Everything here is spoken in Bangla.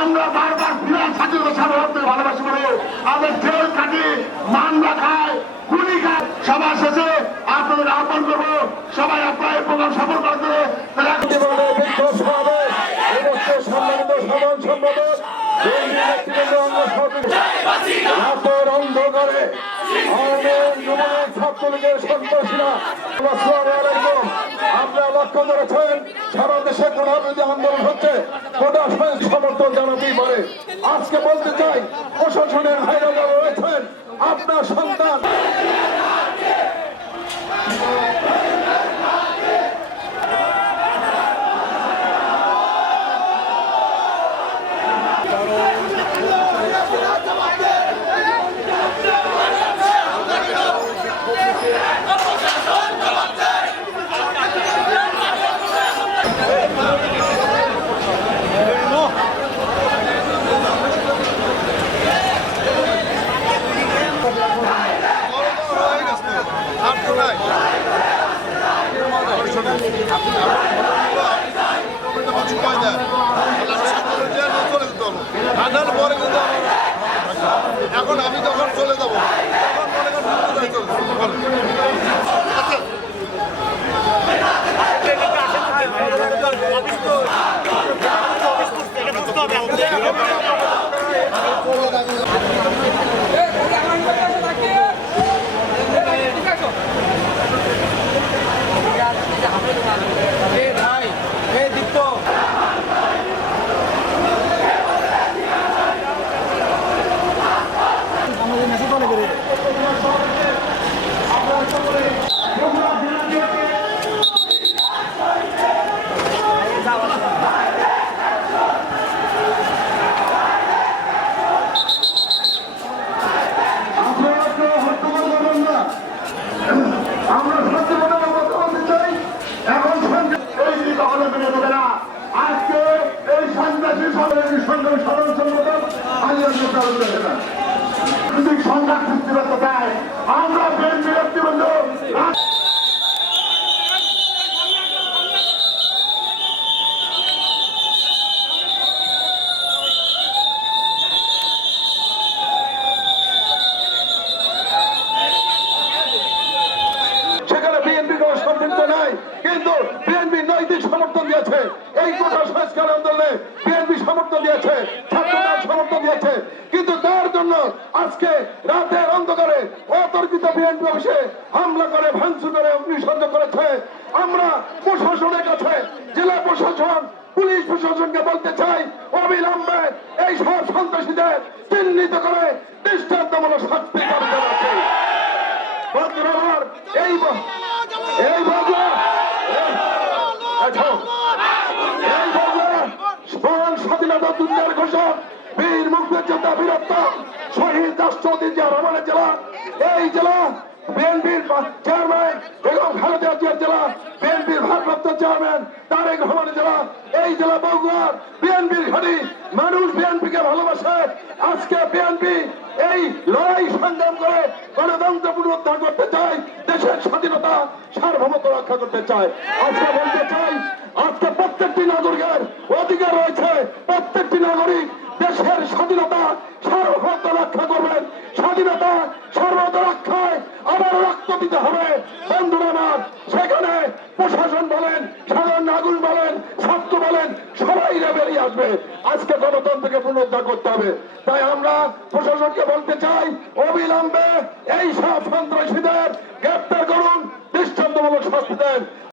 আমরা বারবার বিরাট স্বাধীন সার্বভৌমকে ভালোবাসি বলে আমাদের জেল কাটি মামলা খাই, গুলি খাই সবার শেষে আপনাদের আহ্বান করব। সবাই আপনার প্রধান সফল করার আপনারা লক্ষ্য করেছেন সারা দেশে গণহত্যা আন্দোলন পারে। আজকে বলতে চাই প্রশাসনের ভাইরা রয়েছেন আপনার সন্তান ঠান্ডার পরে কিন্তু আমার- এখন আমি যখন চলে যাব তখন মনে করেন চলে যাব। আপনারা কেউ হট্টগোল করবেন না। আমরা সত্যিকারের কথা বলতে চাই এখন সন্ধ্যা এই নীতি কখনো মেনে নেবে না আজকে এই সন্ত্রাসী সমাবেশের সঙ্গে সাধারণ সম্পাদক আলিয়ার চালু রয়েছে না যদি সংঘাত সৃষ্টি করতে চায় আমরা বিএনপি নেতৃবৃন্দ কিন্তু বিএনপি নৈতিক সমর্থন দিয়েছে। এই কোটা সংস্কার আন্দোলনে বিএনপি দিয়েছে, ছাত্রদল সমর্থন দিয়েছে। জন্য আজকে রাতের অন্ধকারে অতর্কিত বিএনপি অফিসে হামলা করে, ভাঙচুর করে, অগ্নিসর্গ করেছে। আমরা প্রশাসনের কাছে, জেলা প্রশাসন, পুলিশ প্রশাসনকে বলতে চাই, অবিলম্বে এই সব সন্ত্রাসীদের চিহ্নিত করে দৃষ্টান্তমূলক শাস্তি দাবি জানাচ্ছি বন্ধুরা আমার এই ব- এই বাংলা এই- আচ্ছা, এই বাংলা মহান স্বাধীনতা যুদ্ধের ঘোষক বীর মুক্তিযোদ্ধা শহীদ রাষ্ট্রপতি জিয়া রহমানের জেলা, এই জেলা বিএনপির চেয়ারম্যান বেগম খালেদা জেলা, বিএনপির ভারপ্রাপ্ত চেয়ারম্যান তারেক রহমানের জেলা, এই জেলা বগুড়ার বিএনপির ঘাটি মানুষ বিএনপিকে ভালোবাসে। আজকে বিএনপি এই লড়াই সংগ্রাম করে গণতন্ত্র পুনরুদ্ধার করতে চাই দেশের স্বাধীনতা সার্বভৌমত্ব রক্ষা করতে চাই আজকে বলতে চাই, আজকে প্রত্যেকটি নাগরিকের অধিকার রয়েছে প্রত্যেকটি নাগরিক দেশের স্বাধীনতা সার্বভৌমত্ব রক্ষা করবেন স্বাধীনতা সর্বত রক্ষায় আবার রক্ত দিতে হবে। বন্ধুরা আমার সেখানে প্রশাসন বলেন, সাধারণ নাগরিক বলেন, ছাত্র বলেন, সবাই বেরিয়ে আসবে। আজকে গণতন্ত্রকে পুনরুদ্ধার করতে হবে। তাই আমরা প্রশাসনকে বলতে চাই, অবিলম্বে এই সব সন্ত্রাসীদের গ্রেপ্তার করুন, দৃষ্টান্তমূলক শাস্তি দেন।